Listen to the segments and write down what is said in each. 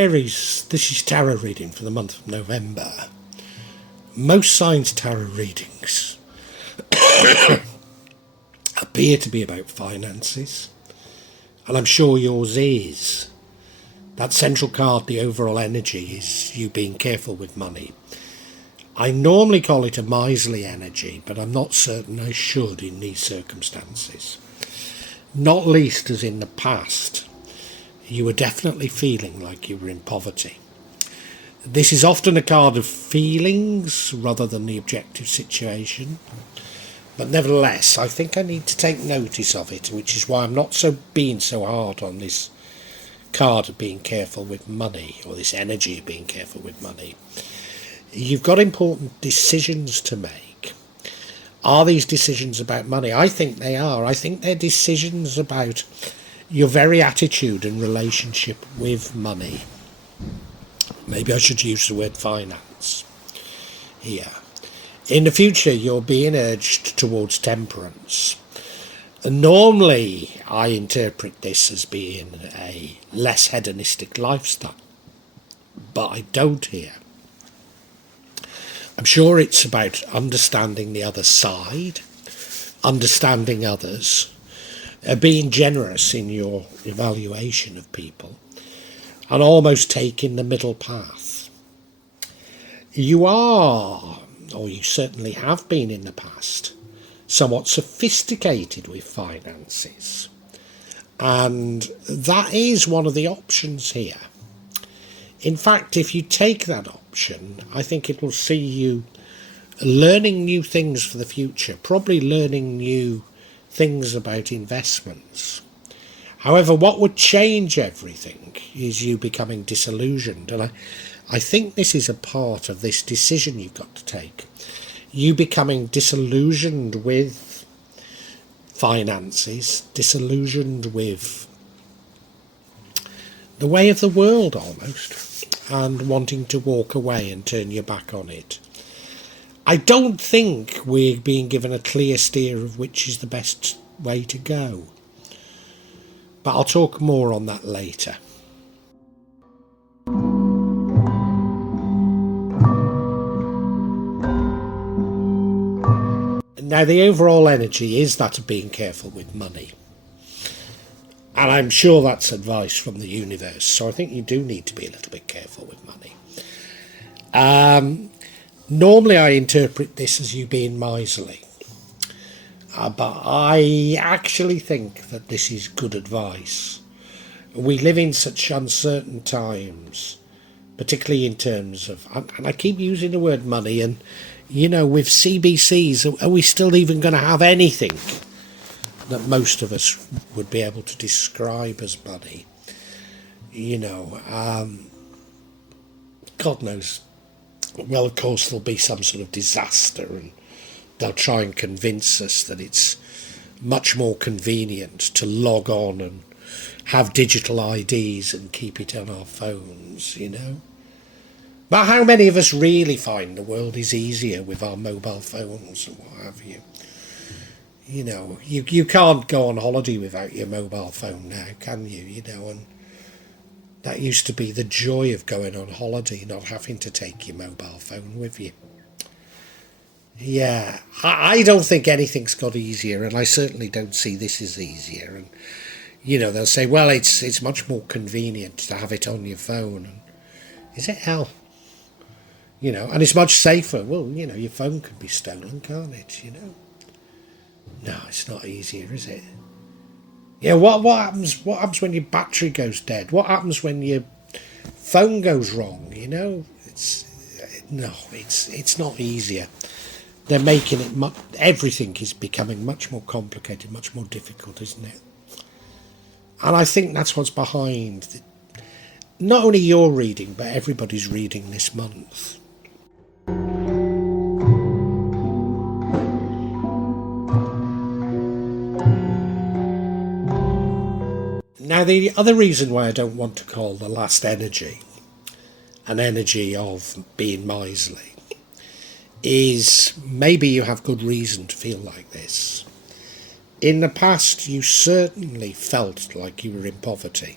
Aries, this is tarot reading for the month of November. Most signs tarot readings appear to be about finances, and I'm sure yours is. That central card, the overall energy, is you being careful with money. I normally call it a miserly energy, but I'm not certain I should in these circumstances. Not least as in the past, you were definitely feeling like you were in poverty. This is often a card of feelings rather than the objective situation. But nevertheless, I think I need to take notice of it, which is why I'm not being so hard on this card of being careful with money, or this energy of being careful with money. You've got important decisions to make. Are these decisions about money? I think they are. I think they're decisions about your very attitude and relationship with money. Maybe I should use the word finance here. In the future, you're being urged towards temperance. And normally, I interpret this as being a less hedonistic lifestyle, but I don't here. I'm sure it's about understanding the other side, understanding others, being generous in your evaluation of people, and almost taking the middle path. You are, or you certainly have been in the past, somewhat sophisticated with finances. And that is one of the options here. In fact, if you take that option, I think it will see you learning new things for the future, probably learning new things about investments. However, what would change everything is you becoming disillusioned. And I think this is a part of this decision you've got to take. You becoming disillusioned with finances, disillusioned with the way of the world almost, and wanting to walk away and turn your back on it. I don't think we're being given a clear steer of which is the best way to go. But I'll talk more on that later. Now, the overall energy is that of being careful with money. And I'm sure that's advice from the universe. So I think you do need to be a little bit careful with money. Normally I interpret this as you being miserly. But I actually think that this is good advice. We live in such uncertain times, particularly in terms of, and I keep using the word money, and you know, with CBCs, are we still even going to have anything that most of us would be able to describe as money? You know, God knows. Well, of course, there'll be some sort of disaster, and they'll try and convince us that it's much more convenient to log on and have digital IDs and keep it on our phones, you know. But how many of us really find the world is easier with our mobile phones and what have you? You know, you can't go on holiday without your mobile phone now, can you? You know, and that used to be the joy of going on holiday, not having to take your mobile phone with you. Yeah, I don't think anything's got easier, and I certainly don't see this as easier. And, you know, they'll say, well, it's much more convenient to have it on your phone. And is it hell? You know, and it's much safer. Well, you know, your phone could be stolen, can't it, you know? No, it's not easier, is it? Yeah, what happens when your battery goes dead? What happens when your phone goes wrong, you know? It's not easier. They're making it, everything is becoming much more complicated, much more difficult, isn't it? And I think that's what's behind not only your reading, but everybody's reading this month. Now, the other reason why I don't want to call the last energy an energy of being miserly is maybe you have good reason to feel like this. In the past, you certainly felt like you were in poverty.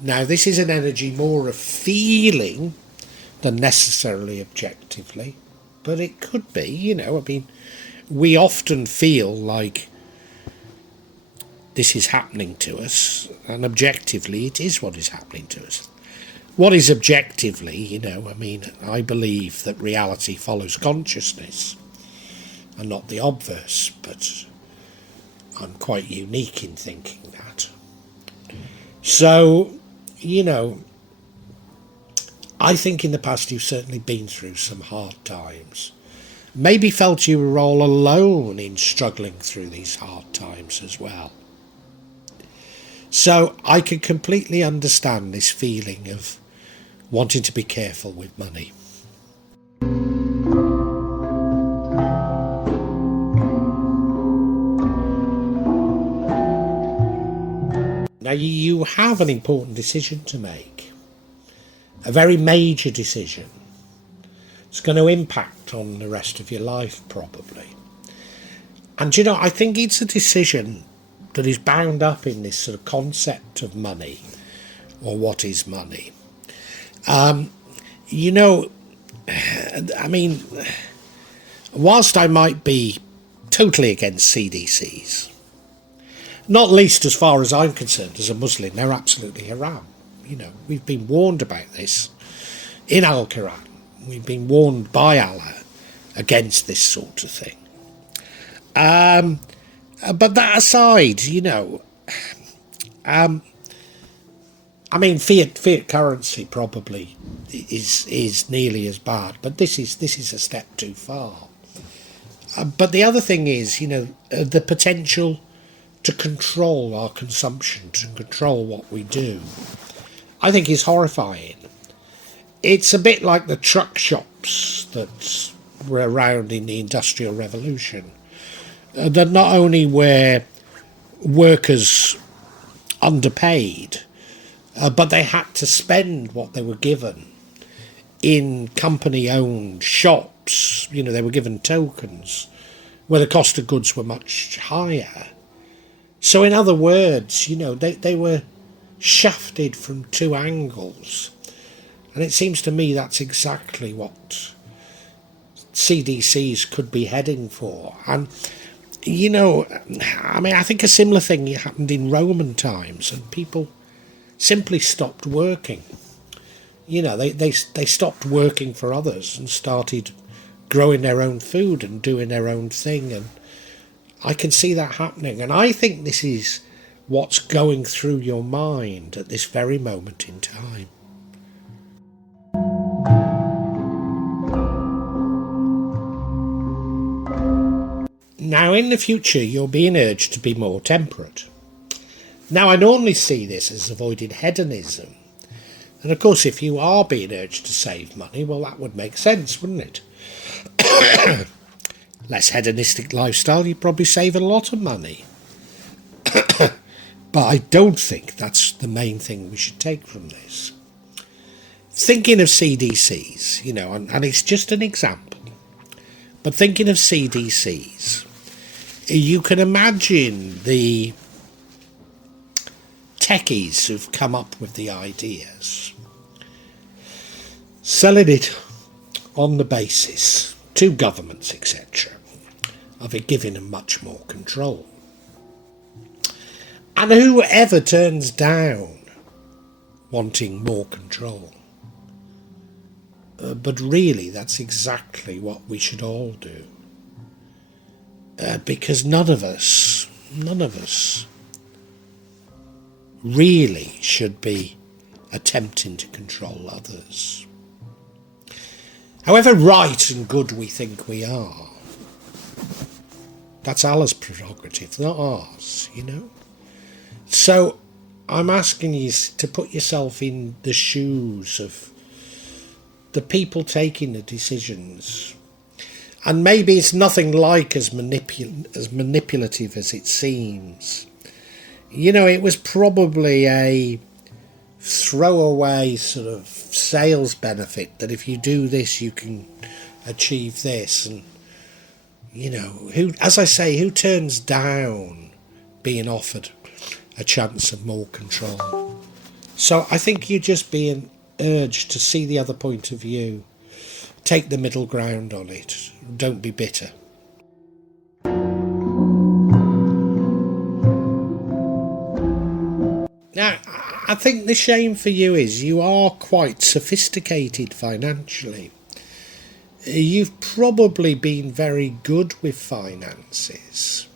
Now, this is an energy more of feeling than necessarily objectively, but it could be, I mean, we often feel like this is happening to us, and objectively it is what is happening to us. What is objectively, I mean, I believe that reality follows consciousness and not the obverse, but I'm quite unique in thinking that. So, I think in the past you've certainly been through some hard times. Maybe felt you were all alone in struggling through these hard times as well. So I can completely understand this feeling of wanting to be careful with money. Now you have an important decision to make, a very major decision. It's going to impact on the rest of your life probably. And I think it's a decision that is bound up in this sort of concept of money, or what is money. I mean, whilst I might be totally against CDCs, not least as far as I'm concerned as a Muslim, they're absolutely haram. We've been warned about this in Al-Quran. We've been warned by Allah against this sort of thing. But that aside, I mean, fiat currency probably is nearly as bad, but this is a step too far. But the other thing is, the potential to control our consumption, to control what we do, I think is horrifying. It's a bit like the truck shops that were around in the Industrial Revolution. That not only were workers underpaid, but they had to spend what they were given in company-owned shops. They were given tokens where the cost of goods were much higher. So in other words, they were shafted from two angles. And it seems to me that's exactly what CDCs could be heading for. And, I mean, I think a similar thing happened in Roman times, and people simply stopped working. They stopped working for others and started growing their own food and doing their own thing. And I can see that happening. And I think this is what's going through your mind at this very moment in time. Now, in the future, you're being urged to be more temperate. Now, I normally see this as avoiding hedonism. And of course, if you are being urged to save money, well, that would make sense, wouldn't it? Less hedonistic lifestyle, you'd probably save a lot of money. But I don't think that's the main thing we should take from this. Thinking of CDCs, and it's just an example, but thinking of CDCs, you can imagine the techies who've come up with the ideas selling it on the basis to governments, etc., of it giving them much more control. And whoever turns down wanting more control, but really that's exactly what we should all do. Because none of us really should be attempting to control others. However right and good we think we are, that's Allah's prerogative, not ours, So I'm asking you to put yourself in the shoes of the people taking the decisions. And maybe it's nothing like as manipulative as it seems. It was probably a throwaway sort of sales benefit that if you do this, you can achieve this. And, who turns down being offered a chance of more control? So I think you're just being urged to see the other point of view, take the middle ground on it, don't be bitter. Now, I think the shame for you is you are quite sophisticated financially. You've probably been very good with finances.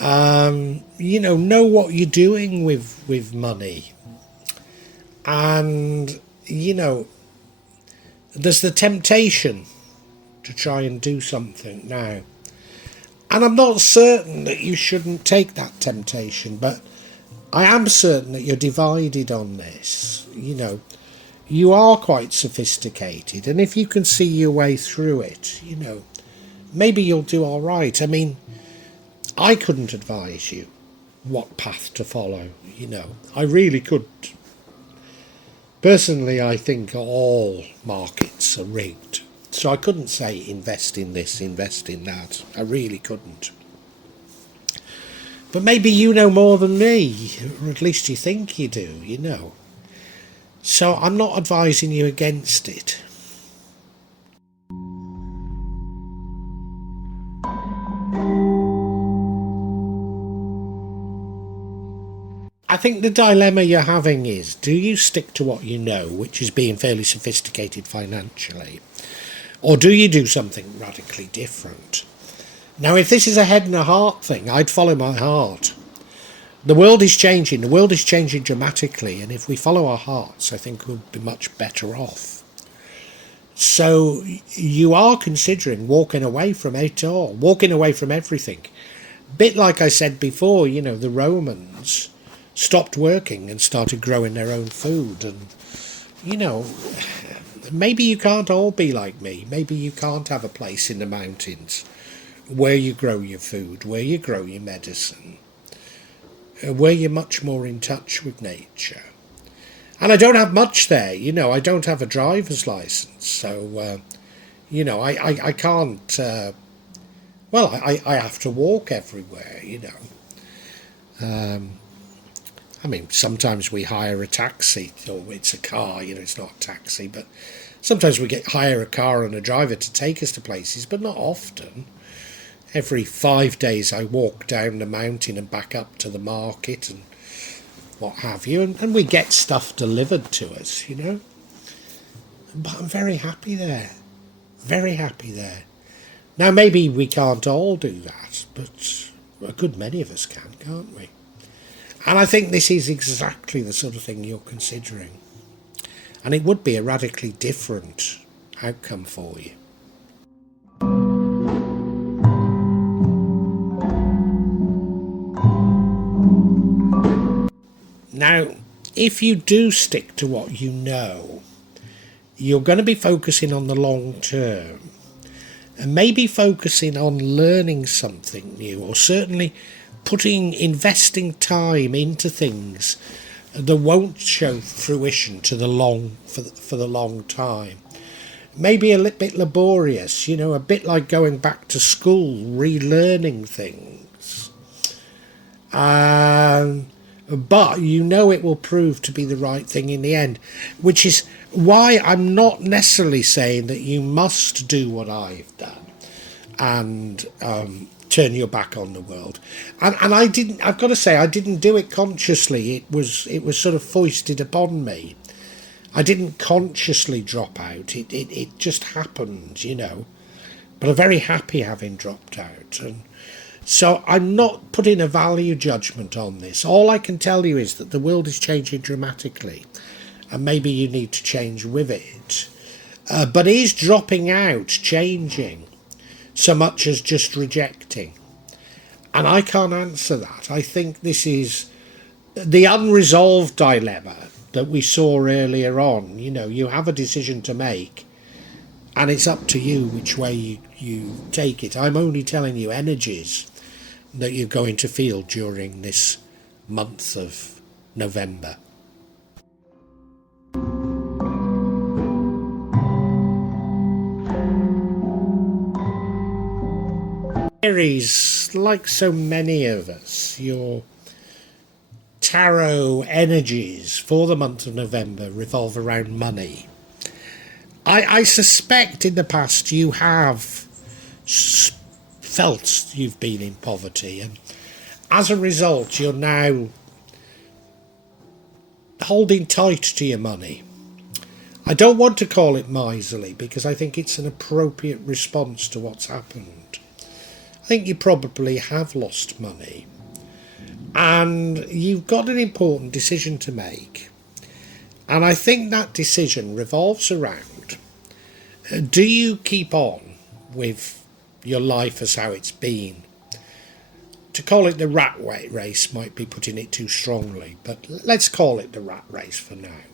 Know what you're doing with money. And, there's the temptation to try and do something now. And I'm not certain that you shouldn't take that temptation, but I am certain that you're divided on this. You are quite sophisticated, and if you can see your way through it, maybe you'll do all right. I mean, I couldn't advise you what path to follow, I really couldn't. Personally, I think all markets are rigged. So I couldn't say invest in this, invest in that. I really couldn't. But maybe you know more than me, or at least you think you do, So I'm not advising you against it. I think the dilemma you're having is, do you stick to what you know, which is being fairly sophisticated financially, or do you do something radically different? Now, if this is a head and a heart thing, I'd follow my heart. The world is changing. The world is changing dramatically, and if we follow our hearts, I think we'll be much better off. So you are considering walking away from it all, walking away from everything. Bit like I said before, the Romans stopped working and started growing their own food. And, maybe you can't all be like me. Maybe you can't have a place in the mountains where you grow your food, where you grow your medicine, where you're much more in touch with nature. And I don't have much there, I don't have a driver's license, so, I can't, I have to walk everywhere, I mean, sometimes we hire a taxi, or it's a car, it's not a taxi, but sometimes we hire a car and a driver to take us to places, but not often. Every 5 days I walk down the mountain and back up to the market and what have you, and we get stuff delivered to us, But I'm very happy there. Very happy there. Now, maybe we can't all do that, but a good many of us can, can't we? And I think this is exactly the sort of thing you're considering. And it would be a radically different outcome for you. Now, if you do stick to what you know, you're going to be focusing on the long term and maybe focusing on learning something new, or certainly investing time into things that won't show fruition to for the long time. Maybe a little bit laborious, a bit like going back to school, relearning things. But it will prove to be the right thing in the end, which is why I'm not necessarily saying that you must do what I've done and turn your back on the world. And I've got to say, I didn't do it consciously. It was sort of foisted upon me. I didn't consciously drop out. It just happened, But I'm very happy having dropped out. And so I'm not putting a value judgment on this. All I can tell you is that the world is changing dramatically, and maybe you need to change with it. But is dropping out changing so much as just rejecting? And I can't answer that. I think this is the unresolved dilemma that we saw earlier on. You have a decision to make, and it's up to you which way you take it. I'm only telling you energies that you're going to feel during this month of November. Aries, like so many of us, you're tarot energies for the month of November revolve around money. I suspect in the past you have felt you've been in poverty, and as a result you're now holding tight to your money. I don't want to call it miserly because I think it's an appropriate response to what's happened. I think you probably have lost money and you've got an important decision to make. And I think that decision revolves around, do you keep on with your life as how it's been? To call it the rat race might be putting it too strongly, but let's call it the rat race for now.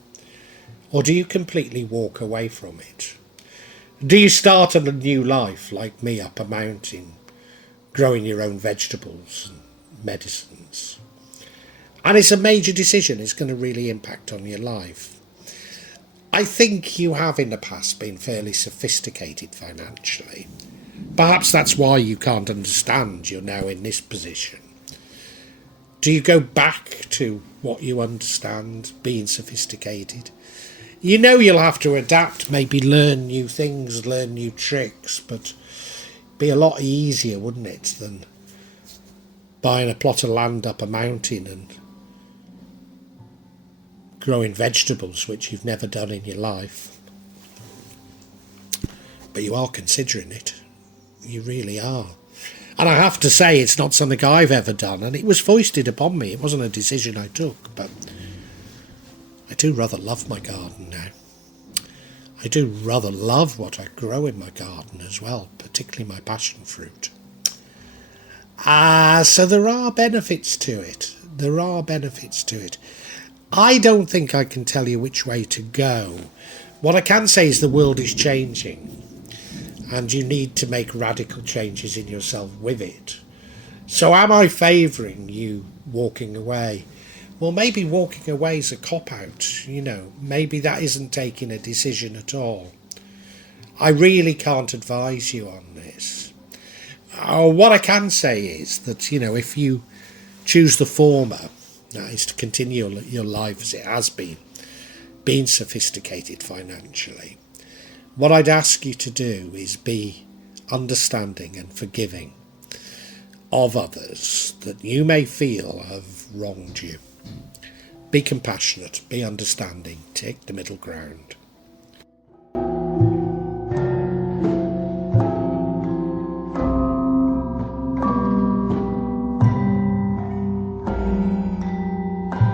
Or do you completely walk away from it? Do you start a new life like me up a mountain, growing your own vegetables and medicines? And it's a major decision. It's going to really impact on your life. I think you have in the past been fairly sophisticated financially. Perhaps that's why you can't understand you're now in this position. Do you go back to what you understand, being sophisticated? You know you'll have to adapt, maybe learn new things, learn new tricks, but it'd be a lot easier, wouldn't it, than buying a plot of land up a mountain and growing vegetables, which you've never done in your life. But you are considering it. You really are. And I have to say, it's not something I've ever done, and it was foisted upon me. It wasn't a decision I took, but I do rather love my garden now. I do rather love what I grow in my garden as well, particularly my passion fruit. So there are benefits to it. There are benefits to it. I don't think I can tell you which way to go. What I can say is the world is changing, and you need to make radical changes in yourself with it. So am I favouring you walking away? Well, maybe walking away is a cop-out, maybe that isn't taking a decision at all. I really can't advise you on this. What I can say is that, if you choose the former, that is to continue your life as it has been, being sophisticated financially, what I'd ask you to do is be understanding and forgiving of others that you may feel have wronged you. Be compassionate, be understanding, take the middle ground.